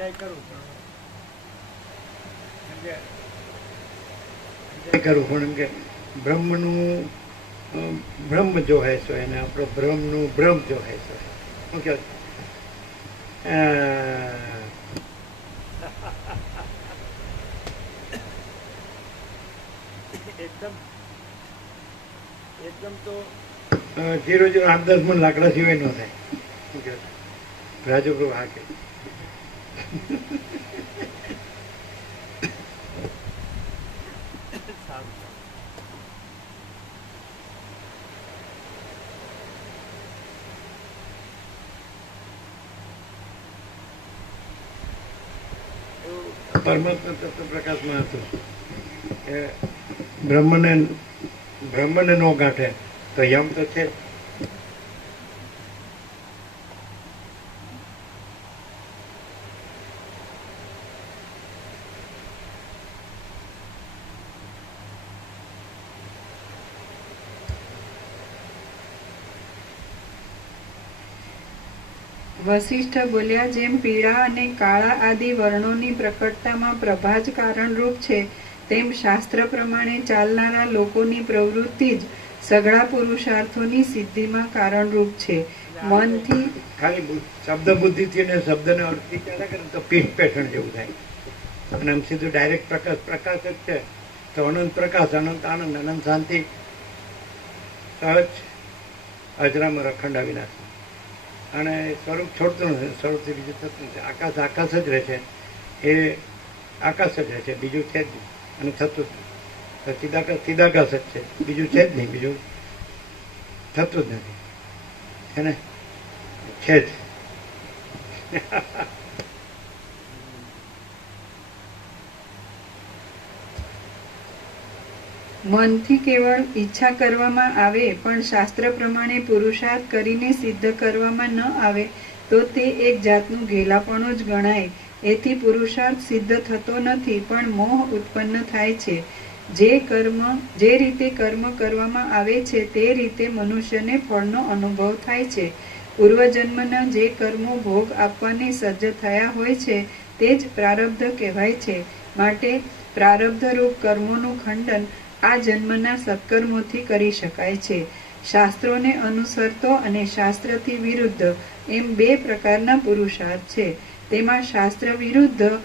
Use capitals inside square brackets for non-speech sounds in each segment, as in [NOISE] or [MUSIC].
Enjoy કરું પણ એમ કે પણ કે બ્રહ્મનું બ્રહ્મ જો હે સો એને આપણો બ્રહ્મનું બ્રહ્મ જો હે સો. શું કહો એકદમ એકદમ તો જીરો જીરો આઠ દસ મણ લાકડા સિવાય ન થાય. શું કહો રાજુપ્રભુ હા કે. પરમાત્મા તત્વ પ્રકાશમાં હતું કે બ્રહ્મને બ્રહ્મને નો ગાંઠે. તો યમ તો છે. વશિષ્ઠ બોલ્યા, જેમ પીળા અને કાળા આદિ વર્ણોની પ્રકટતામાં પ્રભા જ કારણરૂપ છે, તેમ શાસ્ત્ર પ્રમાણે ચાલનારા લોકોની પ્રવૃત્તિ જ સઘળા પુરુષાર્થોની સિદ્ધિમાં કારણરૂપ છે. મનથી ખાલી શબ્દ બુદ્ધિથી અને શબ્દને અર્થથી ચાલે કરે તો પીઠ પેઠણ જેવું થાય. અને આમ સીધું ડાયરેક્ટ પ્રકાશ પ્રકાશ જ છે. તો અનંત પ્રકાશ, અનંત આનંદ, અનંત શાંતિ. સહજ અજરામર અખંડ વિનાશ અને સ્વરૂપ છોડતું નથી, સ્વરૂપથી બીજું થતું નથી. આકાશ આકાશ જ રહે છે. એ આકાશ જ રહે છે. બીજું છે જ નહીં. અને થતું જ સીધાકાશ ચિદાકાશ ચિદાકાશ જ છે. બીજું છે જ નહીં. બીજું થતું જ નથી. છે ને? છે જ. મનથી કેવળ ઈચ્છા કરવામાં આવે, પણ શાસ્ત્ર પ્રમાણે પુરુષાર્થ કરીને સિદ્ધ કરવામાં ન આવે, તો તે એક જાતનું ઘેલાપણું જ ગણાય. એથી પુરુષાર્થ સિદ્ધ થતો નથી, પણ મોહ ઉત્પન્ન થાય છે. જે કર્મ, જે રીતે કર્મ કરવામાં આવે છે, તે રીતે મનુષ્યને ફળનો અનુભવ થાય છે. પૂર્વજન્મના જે કર્મો ભોગ આપવાની સજ્જ થયા હોય છે, તે જ પ્રારબ્ધ કહેવાય છે. માટે પ્રારબ્ધરૂપ કર્મોનું ખંડન આ જન્મના સત્કર્મોથી કરી શકાય છે. શાસ્ત્રોને અનુસરતો અને શાસ્ત્રથી વિરુદ્ધ એમ બે પ્રકારના પુરુષાર્થ છે. તેમાં શાસ્ત્ર વિરુદ્ધ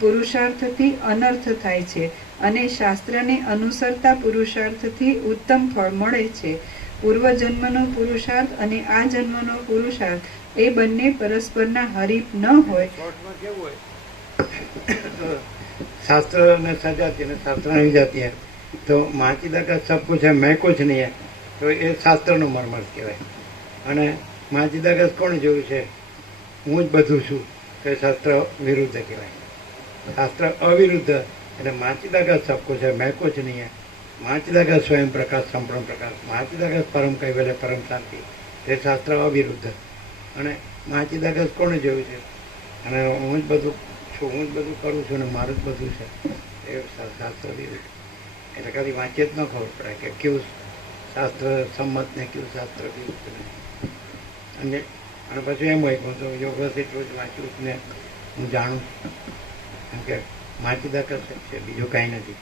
પુરુષાર્થથી અનર્થ થાય છે અને શાસ્ત્રને અનુસરતા પુરુષાર્થથી ઉત્તમ ફળ મળે છે. પૂર્વજન્મનો પુરુષાર્થ અને આ જન્મનો પુરુષાર્થ એ બંને પરસ્પરના હરીફ ન હોય. [COUGHS] શાસ્ત્ર અને સજાતિ અને શાસ્ત્ર નહીં તો માચી કા સબ કુછ હે, મેં કુછ નહીં હે. તો એ શાસ્ત્રનો મર્મર કહેવાય. અને માચી કા કોણ જોયું છે? હું જ બધું છું, તો એ શાસ્ત્ર વિરુદ્ધ કહેવાય. શાસ્ત્ર અવિરુદ્ધ એટલે માચી દાગા સબ કુછ હે, મેં કુછ નહીં હે. માચી કા સ્વયં પ્રકાશ, સંપૂર્ણ પ્રકાશ. માચી કા પરમ કહેવાય પરમ શાંતિ. તે શાસ્ત્ર અવિરુદ્ધ. અને માચી કા કોણે જોયું છે? અને હું જ બધું છું, હું જ બધું કરું છું, અને મારું જ બધું છે. એ શાસ્ત્ર વિરુદ્ધ એટલે ખાલી વાંચીએ જ ન ખબર પડે કે કેવું શાસ્ત્ર સંમત ને કેવું શાસ્ત્ર વિરુદ્ધ અને અને પછી એમ હોય હું તો યોગસ એટલું જ વાંચું છું ને હું જાણું કેમ કે માચીદા કરશે છે, બીજું કાંઈ નથી.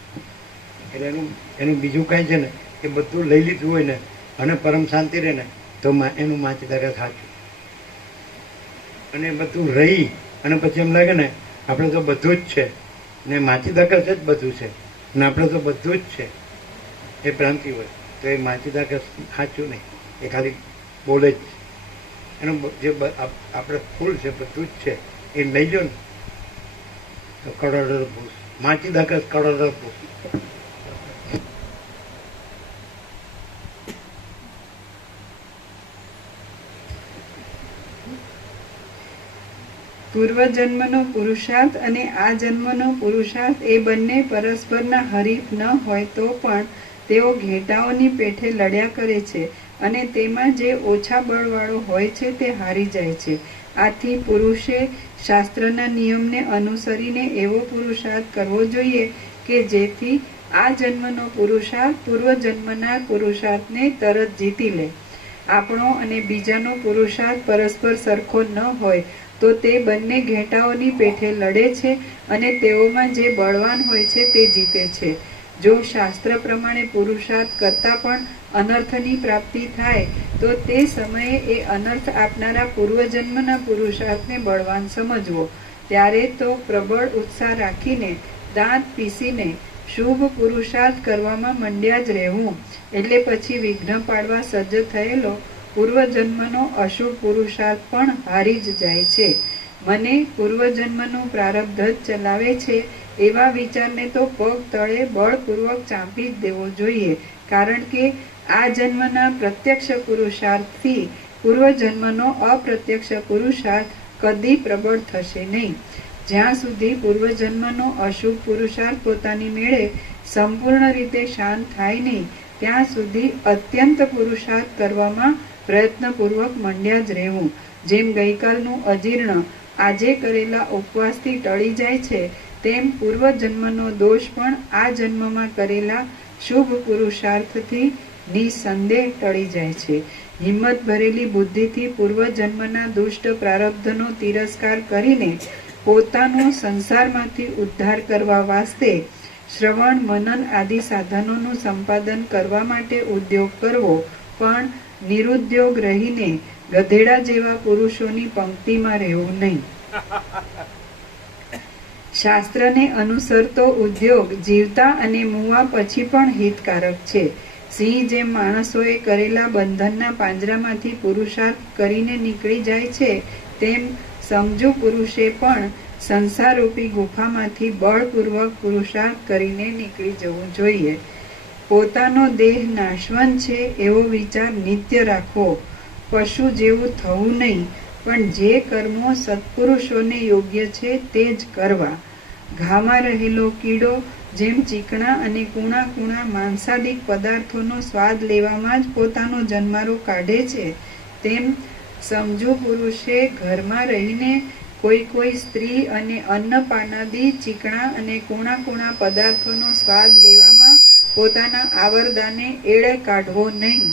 એટલે એનું એનું બીજું કાંઈ છે ને, એ બધું લઈ લીધું હોય ને, અને પરમ શાંતિ રહે ને, તો એનું એનું માચીદા સાચું. અને બધું રહી, અને પછી એમ લાગે ને, આપણે તો બધું જ છે. ને માચીદાકસ જ બધું છે. ને આપણે તો બધું જ છે. એ ભ્રાંતિ હોય, તો એ માચીદાકસ સાચું નહીં. એ ખાલી બોલે જ એનું જે આપણે ફૂલ છે, બધું જ છે. એ લઈ લો ને, તો કરોડો ભૂસ માચીદાકસ કરોડો ભૂસ પૂર્વજન્મનો પુરુષાર્થ અને આ જન્મનો પુરુષાર્થ એ બંને પરસ્પરના હરીફ ન હોય તો પણ તેઓ ઘેટાઓની પેઠે લડ્યા કરે છે અને તેમાં જે ઓછા બળવાળો હોય છે તે હારી જાય છે. આથી પુરુષે શાસ્ત્રના નિયમને અનુસરીને એવો પુરુષાર્થ કરવો જોઈએ કે જેથી આ જન્મનો પુરુષાર્થ પૂર્વજન્મના પુરુષાર્થને તરત જીતી લે. આપણો અને બીજાનો પુરુષાર્થ પરસ્પર સરખો ન હોય તો તે બંને ઘેટાઓની પેઠે લડે છે અને તેઓમાં જે બળવાન હોય છે તે જીતે છે. જો શાસ્ત્ર પ્રમાણે પુરુષાર્થ કરતા પણ અનર્થની પ્રાપ્તિ થાય, તો તે સમયે એ અનર્થ આપનારા પૂર્વજન્મના પુરુષાર્થને બળવાન સમજવો. ત્યારે તો પ્રબળ ઉત્સાહ રાખીને, દાંત પીસીને શુભ પુરુષાર્થ કરવામાં મંડ્યા જ રહેવું. એટલે પછી વિઘ્ન પાડવા સજ્જ થયેલો પૂર્વજન્મનો અશુભ પુરુષાર્થ પણ હારી જ જાય છે. મને પૂર્વજન્મનું પ્રારબ્ધ જ ચલાવે છે એવા વિચારને તો પગ તળે બળપૂર્વક ચાંપી જ દેવો જોઈએ. કારણ કે આ જન્મના પ્રત્યક્ષ પુરુષાર્થથી પૂર્વજન્મનો અપ્રત્યક્ષ પુરુષાર્થ કદી પ્રબળ થશે નહીં. જ્યાં સુધી પૂર્વજન્મનો અશુભ પુરુષાર્થ પોતાની મેળે સંપૂર્ણ રીતે શાંત થાય નહીં, ત્યાં સુધી અત્યંત પુરુષાર્થ કરવામાં પ્રયત્નપૂર્વક મંડ્યા જ રહેવું. જેમ ગઈકાલનું અજીર્ણ આજે કરેલા ઉપવાસથી ટળી જાય છે, તેમ પૂર્વજન્મનો દોષ પણ આ જન્મમાં કરેલા શુભ પુરુષાર્થથી નિસંદેહ ટળી જાય છે. હિંમત ભરેલી બુદ્ધિથી પૂર્વજન્મના દુષ્ટ પ્રારબ્ધનો તિરસ્કાર કરીને પોતાનો સંસારમાંથી ઉદ્ધાર કરવા વાસ્તે શ્રવણ, મનન આદિ સાધનોનું સંપાદન કરવા માટે ઉદ્યોગ કરવો પણ નિરુદ્યોગ રહીને ગધેડા જેવા પુરુષોની પંક્તિમાં રહેવું નહીં. શાસ્ત્રને અનુસરતો ઉદ્યોગ જીવતા અને મુવા પછી પણ હિતકારક છે. સિંહ જેમ માણસોએ કરેલા બંધનના પાંજરામાંથી પુરુષાર્થ કરીને નીકળી જાય છે, તેમ સમજુ પુરુષે પણ સંસારરૂપી ગુફામાંથી બળપૂર્વક પુરુષાર્થ કરીને નીકળી જવું જોઈએ. પોતાનો દેહ નાશવંત છે એવો વિચાર નિત્ય રાખવો પશુ જેવું થવું નહીં, પણ જે કર્મો સત્પુરુષોને યોગ્ય છે તે જ કરવા. ઘામાં રહેલો કીડો, જેમ ચીકણા અને કૂણા કૂણા માંસાદિક પદાર્થોનો સ્વાદ લેવામાં જ પોતાનો જન્મારો કાઢે છે, તેમ સમજુ પુરુષે ઘરમાં રહીને કોઈ કોઈ સ્ત્રી અને અન્નપાનાદી, ચીકણા અને કૂણા કૂણા પદાર્થોનો સ્વાદ લેવામાં પોતાના આવરદાને એળે કાઢવો નહીં.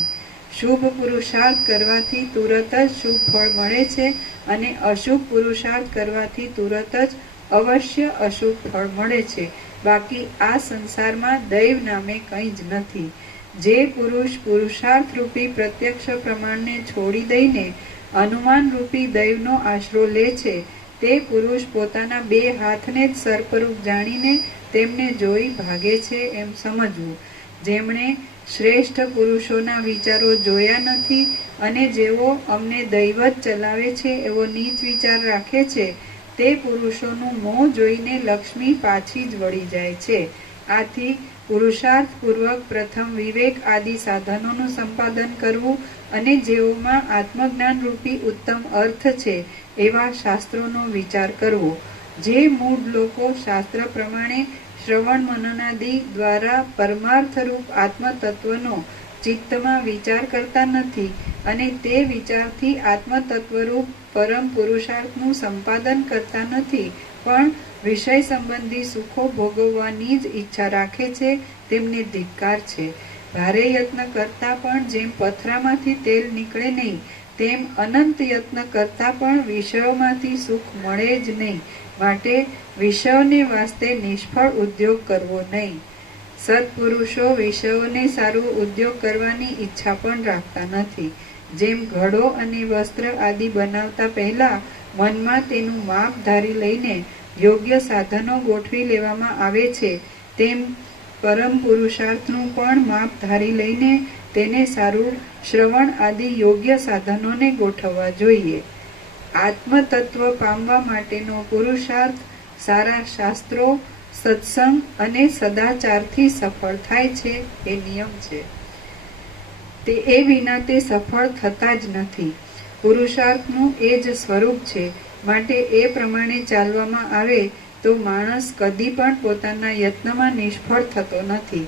શુભ પુરુષાર્થ કરવાથી તુરત જ શુભ ફળ મળે છે અને અશુભ પુરુષાર્થ કરવાથી તુરત જ અવશ્ય અશુભ ફળ મળે છે. બાકી આ સંસારમાં દૈવ નામે કંઈ જ નથી. જે પુરુષ પુરુષાર્થ રૂપી પ્રત્યક્ષ પ્રમાણને છોડી દઈને અનુમાન રૂપી દૈવનો આશરો લે છે તે પુરુષ પોતાના બે હાથને જ સર્પરૂપ જાણીને તેમને જોઈ ભાગે છે એમ સમજવું. જેમણે શ્રેષ્ઠ પુરુષોના વિચારો જોયા નથી અને જેઓ અમને દૈવત ચલાવે છે એવો નીચ વિચાર રાખે છે, તે પુરુષોનું મોં જોઈને લક્ષ્મી પાછી જ વળી જાય છે. આથી પુરુષાર્થપૂર્વક પ્રથમ વિવેક આદિ સાધનોનું સંપાદન કરવું અને જેઓમાં આત્મજ્ઞાન રૂપી ઉત્તમ અર્થ છે એવા શાસ્ત્રોનો વિચાર કરવો. જે મૂળ લોકો શાસ્ત્ર પ્રમાણે શ્રવણ મનનાદિ દ્વારા પરમાર્થરૂપ આત્મતત્વનો ચિત્તમાં વિચાર કરતા નથી અને તે વિચારથી આત્મતત્વરૂપ પરમ પુરુષાર્થનું સંપાદન કરતા નથી, પણ વિષય સંબંધી સુખો ભોગવવાની જ ઈચ્છા રાખે છે, તેમને ધિક્કાર છે. ભારે યત્ન કરતા પણ જેમ પથરામાંથી તેલ નીકળે નહીં તેમ અનંત યત્ન કરતા પણ વિષયોમાંથી સુખ મળે જ નહીં. માટે વિષયોને વાસ્તે નિષ્ફળ ઉદ્યોગ કરવો નહીં. સત્પુરુષો વિષયોને સારું ઉદ્યોગ કરવાની ઈચ્છા પણ રાખતા નથી. જેમ ઘડો અને વસ્ત્ર આદિ બનાવતા પહેલા મનમાં તેનું માપ ધારી લઈને યોગ્ય સાધનો ગોઠવી લેવામાં આવે છે, તેમ પરમ પુરુષાર્થનું પણ માપ ધારી લઈને તેને સારું શ્રવણ આદિ યોગ્ય સાધનોને ગોઠવવા જોઈએ. આત્મતત્વ પામવા માટેનો પુરુષાર્થ સારા શાસ્ત્રો, સત્સંગ અને સદાચારથી સફળ થાય છે એ નિયમ છે. તે એ વિના તે સફળ થતા જ નથી. પુરુષાર્થનું એ જ સ્વરૂપ છે. માટે એ પ્રમાણે ચાલવામાં આવે તો માણસ કદી પણ પોતાના યત્નમાં નિષ્ફળ થતો નથી.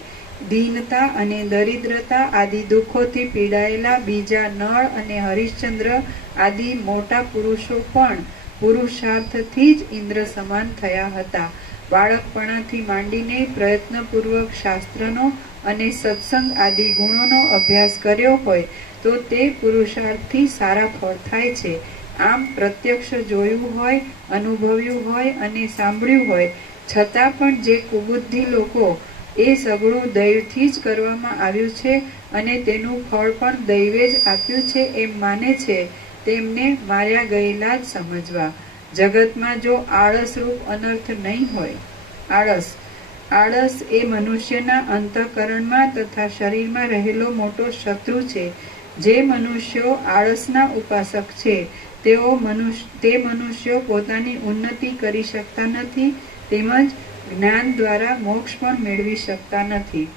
દીનતા અને દરિદ્રતા આદિ દુઃખોથી પીડાયેલા બીજા નળ અને હરિશ્ચંદ્ર આદિ મોટા પુરુષો પણ પુરુષાર્થથી જ ઇન્દ્ર સમાન થયા હતા. બાળકપણાથી માંડીને પ્રયત્નપૂર્વક શાસ્ત્રનો અને સત્સંગ આદિ ગુણોનો અભ્યાસ કર્યો હોય તો તે પુરુષાર્થથી સારા ફળ થાય છે. આમ પ્રત્યક્ષ જોયું હોય, અનુભવ્યું હોય અને સાંભળ્યું હોય. છતાં પણ જે કુબુદ્ધિ લોકો એ સગળું દૈવથી જ કરવામાં આવ્યું છે અને તેનું ફળ પણ દૈવે જ આપ્યું છે એમ માને છે, તેમને માર્યા ગયેલા જ સમજવા. જગતમાં જો આળસરૂપ અનર્થ નહીં હોય, આળસ. આળસ એ મનુષ્યના અંતઃકરણમાં તથા શરીરમાં રહેલો મોટો શત્રુ છે. જે મનુષ્યો આળસના ઉપાસક છે તેઓ મનુષ્ય, તે મનુષ્યો પોતાની ઉન્નતિ કરી શકતા નથી, તેમજ જ્ઞાન દ્વારા મોક્ષ પણ મેળવી શકતા નથી.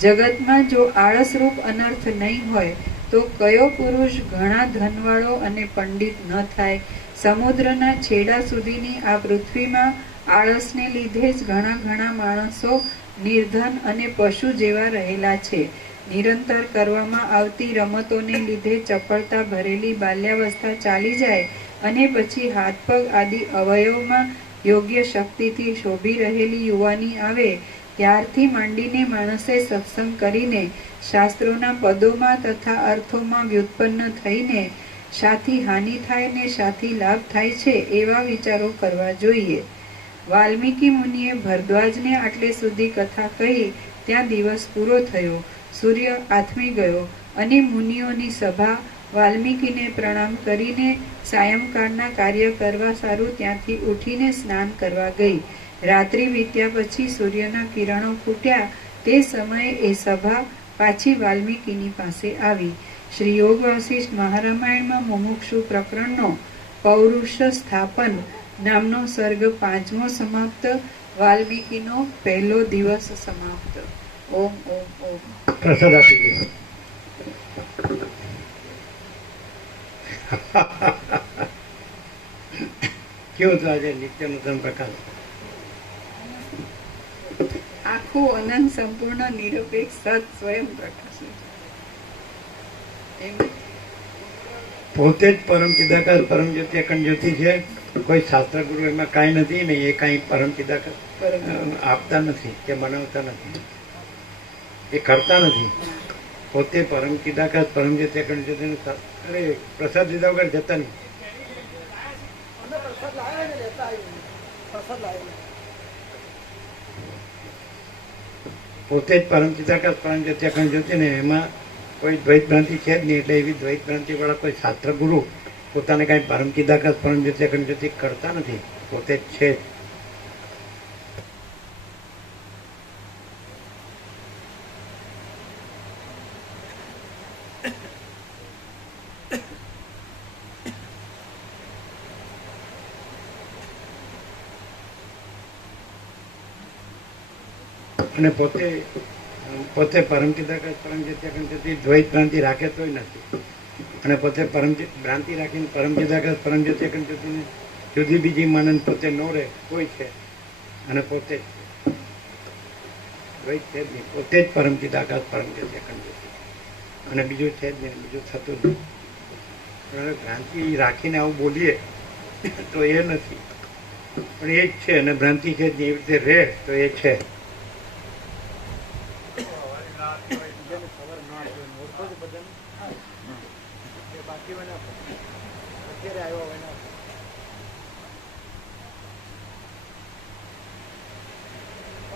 જગતમાં જો આળસરૂપ અનર્થ નહીં હોય, તો કયો પુરુષ ઘણા ધનવાળો અને પંડિત ન થાય? સમુદ્રના છેડા સુધીની આ પૃથ્વીમાં આળસને લીધે જ ઘણા ઘણા માણસો નિર્ધન અને પશુ જેવા રહેલા છે. નિરંતર કરવામાં આવતી રમતોને લીધે ચપળતા ભરેલી બાલ્યાવસ્થા ચાલી જાય અને પછી હાથ, પગ આદિ અવયવમાં યોગ્ય શક્તિથી શોભી રહેલી યુવાની આવે. ત્યારથી માંડીને માણસે સત્સંગ કરીને શાસ્ત્રોના પદોમાં તથા અર્થોમાં વ્યુત્પન્ન થઈને શાથી હાનિ થાય ને શાથી લાભ થાય છે એવા વિચારો કરવા જોઈએ. વાલ્મીકી મુનિએ ભરદ્વાજને આટલે સુધી કથા કહી, ત્યાં દિવસ પૂરો થયો. સૂર્ય આથમી ગયો અને મુનિઓની સભા વાલ્મીકીને પ્રણામ કરીને સાયંકાળના કાર્ય કરવા સારું ત્યાંથી ઉઠીને સ્નાન કરવા ગઈ. રાત્રિ વીત્યા પછી સૂર્યના કિરણો ફૂટ્યા. તે સમયે એ સભા પાછી વાલ્મીકીની પાસે આવી. શ્રી યોગ વાસિષ્ઠ મહારામાયણમાં મુમુક્ષુ પ્રકરણનો પૌરુષ સ્થાપન નામનો સર્ગ પાંચમો સમાપ્ત. વાલ્મીકીનો પહેલો દિવસ સમાપ્ત. પ્રસાદ આપી દે કેવું હતું આજે નિત્યનું પ્રકાશ? આખું અનંત સંપૂર્ણ નિરપેક્ષ સત સ્વયં પ્રકાશ પોતે જ પરમ ચિદાકાર પરમ જ્યોતિ અખંડ જ્યોતિ છે. કોઈ શાસ્ત્ર ગુરુ એમાં કાંઈ નથી ને એ કાંઈ પરમ ચિદાકાર આપતા નથી કે બનાવતા નથી. એ કરતા નથી. પોતે પરમ ચિદાકાર પરમ જે જ્યોતિનું સા- અરે પ્રસાદ લીધા વગર જતા નહીં. પોતે જ પરમ ચિદાકાર પરમ જ્યોતિ અખંડ જ્યોતિ ને એમાં કોઈ દ્વૈત ભ્રાંતિ છે જ નહીં. એટલે એવી દ્વૈત ભ્રાંતિ વાળા કોઈ શાસ્ત્ર ગુરુ પોતાને કાંઈ પરમ ચિદાકાર પરમ જ્યોતિ અખંડ જ્યોતિ કરતા નથી. પોતે જ છે જ. અને પોતે પોતે પરમ ચિદાકાર પરમ જ્યોતિ દ્વૈત ભ્રાંતિ રાખે તોય નથી. અને પોતે પરમ ભ્રાંતિ રાખીને પરમ ચિદાકાર પરમ જ્યોતિ જ્યોતિને જુદી બીજી માનન પોતે નો રહે કોઈ છે. અને પોતે જ દ્વૈત છે જ નહીં, પોતે જ પરમ ચિદાકાર પરમ જ્યોતિ. અને બીજું છે જ નહીં, બીજું થતું જ પણ ભ્રાંતિ રાખીને આવું બોલીએ તો એ નથી. પણ એ જ છે અને ભ્રાંતિ છે જ નહીં, એવી રીતે રહે તો એ છે.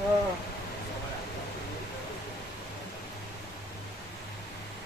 어.